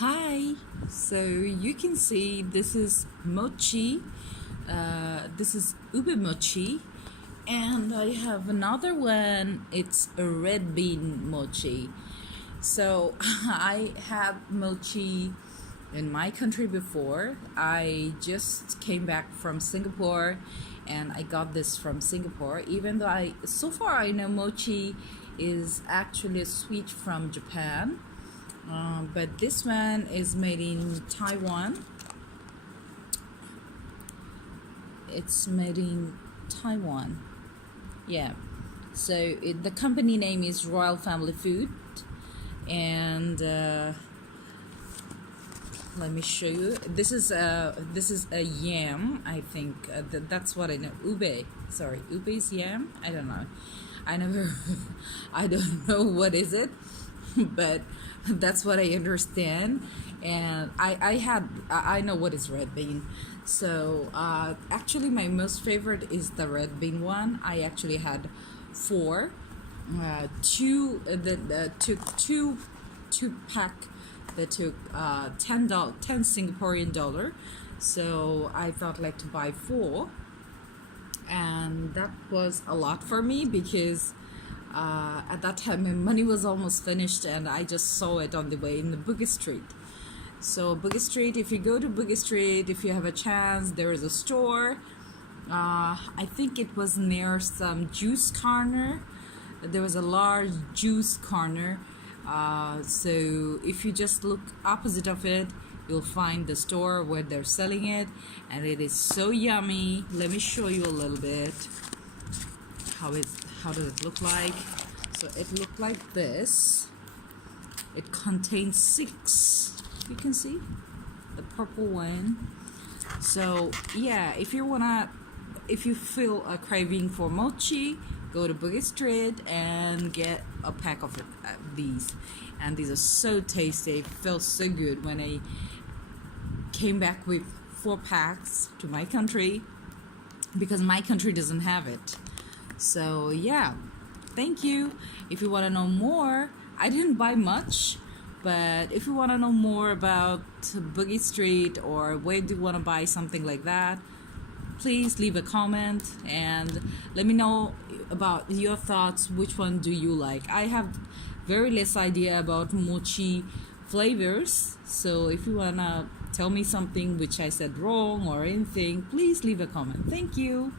Hi, so you can see this is Mochi, this is ube mochi, and I have another one, it's a red bean mochi. So I had mochi in my country before. I just came back from Singapore and I got this from Singapore, even though so far I know mochi is actually a sweet from Japan. But this one is made in Taiwan. It's made in Taiwan. Yeah. So the company name is Royal Family Food. And let me show you. This is a yam. I think that's what I know. Ube. Sorry, ube is yam. I don't know. I don't know what is it. But that's what I understand, and I know what is red bean. So actually my most favorite is the red bean one. I actually had four, took two pack that took $10 Singaporean dollar. So I thought like to buy four, and that was a lot for me because at that time my money was almost finished and I just saw it on the way in the Bugis Street. So Bugis Street, if you go to Bugis Street, if you have a chance, there is a store. I think it was near some juice corner. There was a large juice corner. So if you just look opposite of it, you'll find the store where they're selling it, and it is so yummy. Let me show you a little bit. How does it look like? So it looked like this. It contains 6. You can see the purple one. So yeah, if you feel a craving for mochi, go to Bugis Street and get a pack of these. And these are so tasty. It felt so good when I came back with 4 packs to my country, because my country doesn't have it. So yeah, thank you. If you want to know more, I didn't buy much, but if you want to know more about Bugis Street or where do you want to buy something like that, please leave a comment and let me know about your thoughts. Which one do you like? I have very less idea about mochi flavors, so if you want to tell me something which I said wrong or anything, please leave a comment. Thank you.